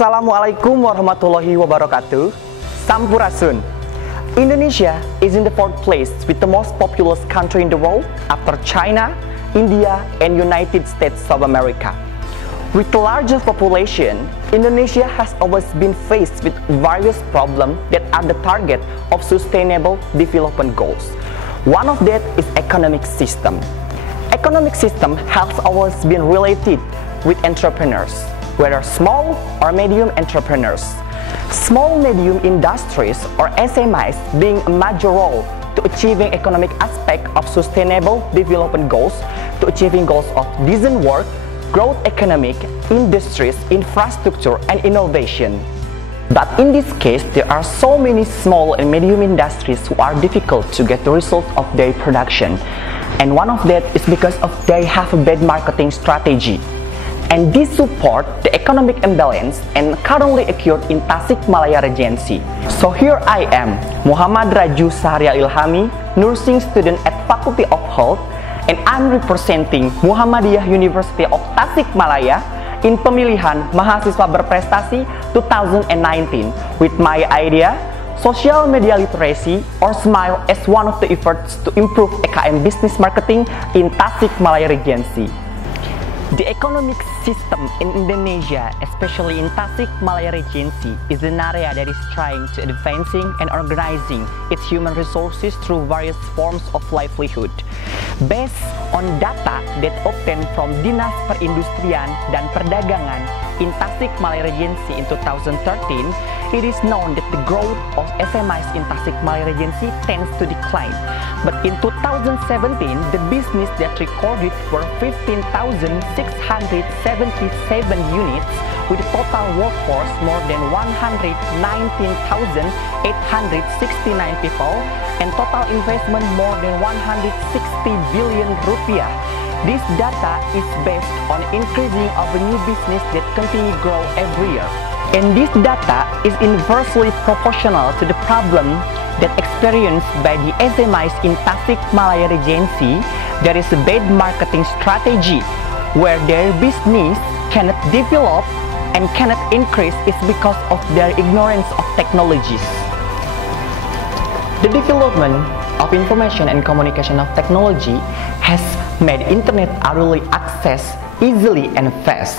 Assalamualaikum warahmatullahi wabarakatuh. Sampurasun. Indonesia is in the fourth place with the most populous country in the world after China, India, and United States of America. With the largest population, Indonesia has always been faced with various problems that are the target of sustainable development goals. One of that is economic system. Economic system has always been related with entrepreneurs, whether small or medium entrepreneurs. Small medium industries or SMEs being a major role to achieving economic aspect of sustainable development goals, to achieving goals of decent work, growth economic, industries, infrastructure, and innovation. But in this case, there are so many small and medium industries who are difficult to get the results of their production. And one of that is because of they have a bad marketing strategy. And this support the economic imbalance and currently occurred in Tasikmalaya Regency. So here I am, Muhammad Raju Sahria Ilhami, nursing student at Faculty of Health, and I'm representing Muhammadiyah University of Tasikmalaya in Pemilihan Mahasiswa Berprestasi 2019 with my idea, Social Media Literacy or SMILE as one of the efforts to improve EKM business marketing in Tasikmalaya Regency. The economic system in Indonesia, especially in Tasikmalaya Regency, is an area that is trying to advancing and organizing its human resources through various forms of livelihood. Based on data that obtained from Dinas Perindustrian dan Perdagangan in Tasikmalaya Regency in 2013, it is known that the growth of SMEs in Tasikmalaya Regency tends to decline. But in 2017, the business that recorded were 15,677 units with a total workforce more than 119,869 people and total investment more than 160 billion rupiah. This data is based on increasing of a new business that continue grow every year. And this data is inversely proportional to the problem that experienced by the SMEs in Tasikmalaya Regency. There is a bad marketing strategy where their business cannot develop and cannot increase is because of their ignorance of technologies. The development of information and communication of technology has made internet early access easily and fast,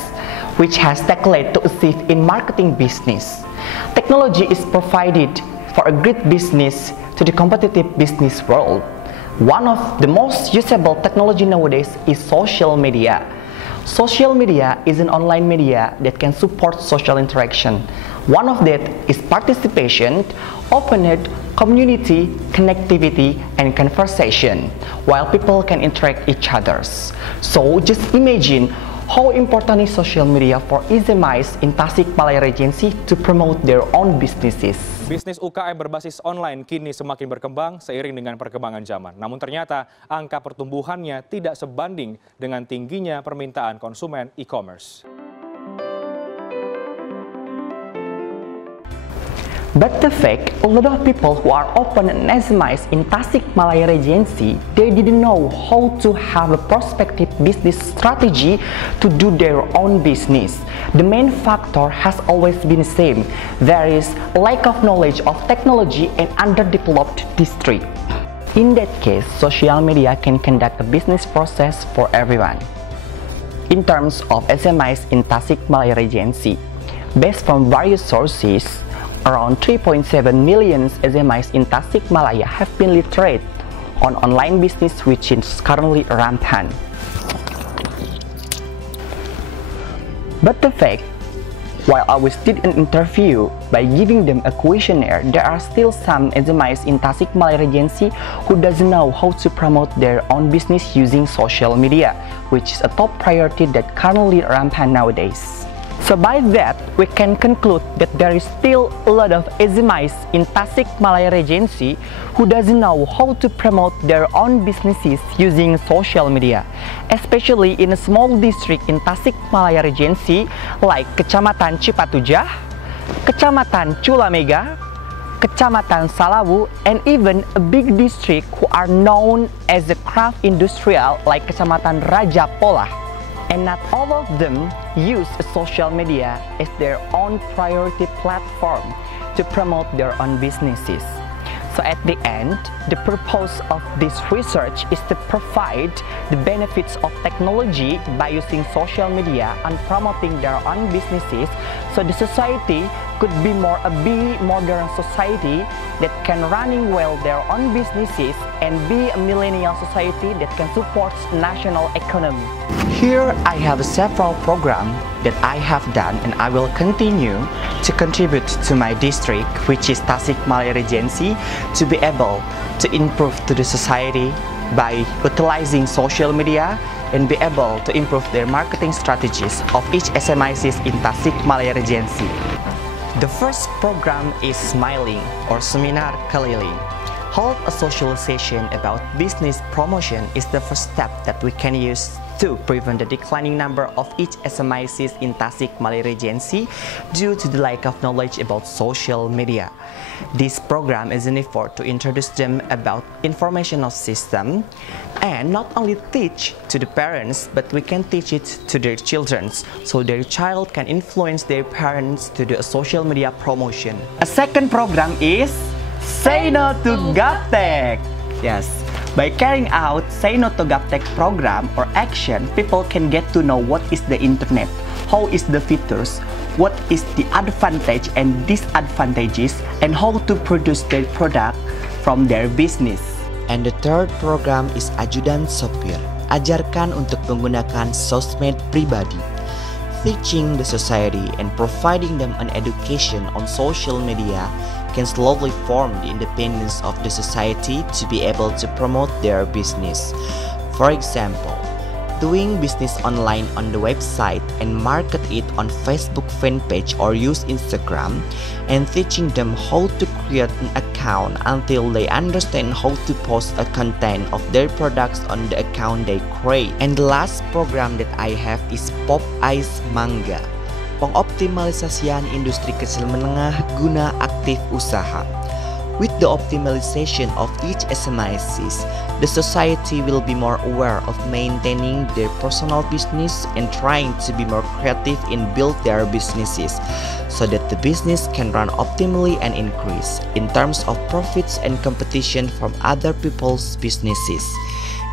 which has tackled to achieve in marketing business. Technology is provided for a great business to the competitive business world. One of the most usable technology nowadays is social media. Social media is an online media that can support social interaction. One of that is participation, openness, community, connectivity, and conversation, while people can interact each others. So just imagine how important is social media for SMEs in Tasikmalaya Regency to promote their own businesses. Bisnis UKM berbasis online kini semakin berkembang seiring dengan perkembangan zaman. Namun ternyata angka pertumbuhannya tidak sebanding dengan tingginya permintaan konsumen e-commerce. But the fact, a lot of people who are open and SMEs in Tasikmalaya Regency, they didn't know how to have a prospective business strategy to do their own business. The main factor has always been the same. There is lack of knowledge of technology and underdeveloped district. In that case, social media can conduct a business process for everyone. In terms of SMEs in Tasikmalaya Regency, based from various sources, around 3.7 million SMEs in Tasikmalaya have been literate on online business, which is currently rampant. But the fact, while I was did an interview by giving them a questionnaire, there are still some SMEs in Tasikmalaya Regency who doesn't know how to promote their own business using social media, which is a top priority that currently rampant nowadays. So by that, we can conclude that there is still a lot of SMEs in Tasikmalaya Regency who doesn't know how to promote their own businesses using social media, especially in a small district in Tasikmalaya Regency like Kecamatan Cipatujah, Kecamatan Culamega, Kecamatan Salawu, and even a big district who are known as a craft industrial like Kecamatan Raja Polah. And not all of them use social media as their own priority platform to promote their own businesses. So at the end, the purpose of this research is to provide the benefits of technology by using social media and promoting their own businesses, so the society could be modern society that can running well their own businesses and be a millennial society that can support national economy. Here I have several programs that I have done and I will continue to contribute to my district, which is Tasikmalaya Regency, to be able to improve to the society by utilizing social media and be able to improve their marketing strategies of each SMICs in Tasikmalaya Regency. The first program is Smiling or Seminar Keliling. Hold a socialization about business promotion is the first step that we can use to prevent the declining number of each SMICs in Tasikmalaya Regency due to the lack of knowledge about social media. This program is an effort to introduce them about informational system and not only teach to the parents, but we can teach it to their children so their child can influence their parents to do a social media promotion. A second program is Say No to Gaptek. Yes. By carrying out Say No to Gaptek program or action, people can get to know what is the internet, how is the features, what is the advantage and disadvantages, and how to produce their product from their business. And the third program is Ajudan Sopir. Ajarkan untuk menggunakan sosmed pribadi. Teaching the society and providing them an education on social media can slowly form the independence of the society to be able to promote their business. For example, doing business online on the website and market it on Facebook fan page or use Instagram, and teaching them how to create an account until they understand how to post a content of their products on the account they create. And the last program that I have is Pop Ice Mangga. Pengoptimalisasian industri kecil menengah guna aktif usaha. With the optimization of each SMICs, the society will be more aware of maintaining their personal business and trying to be more creative in build their businesses so that the business can run optimally and increase in terms of profits and competition from other people's businesses.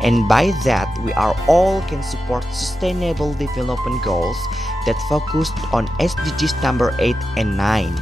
And by that, we are all can support sustainable development goals that focused on SDGs number 8 and 9.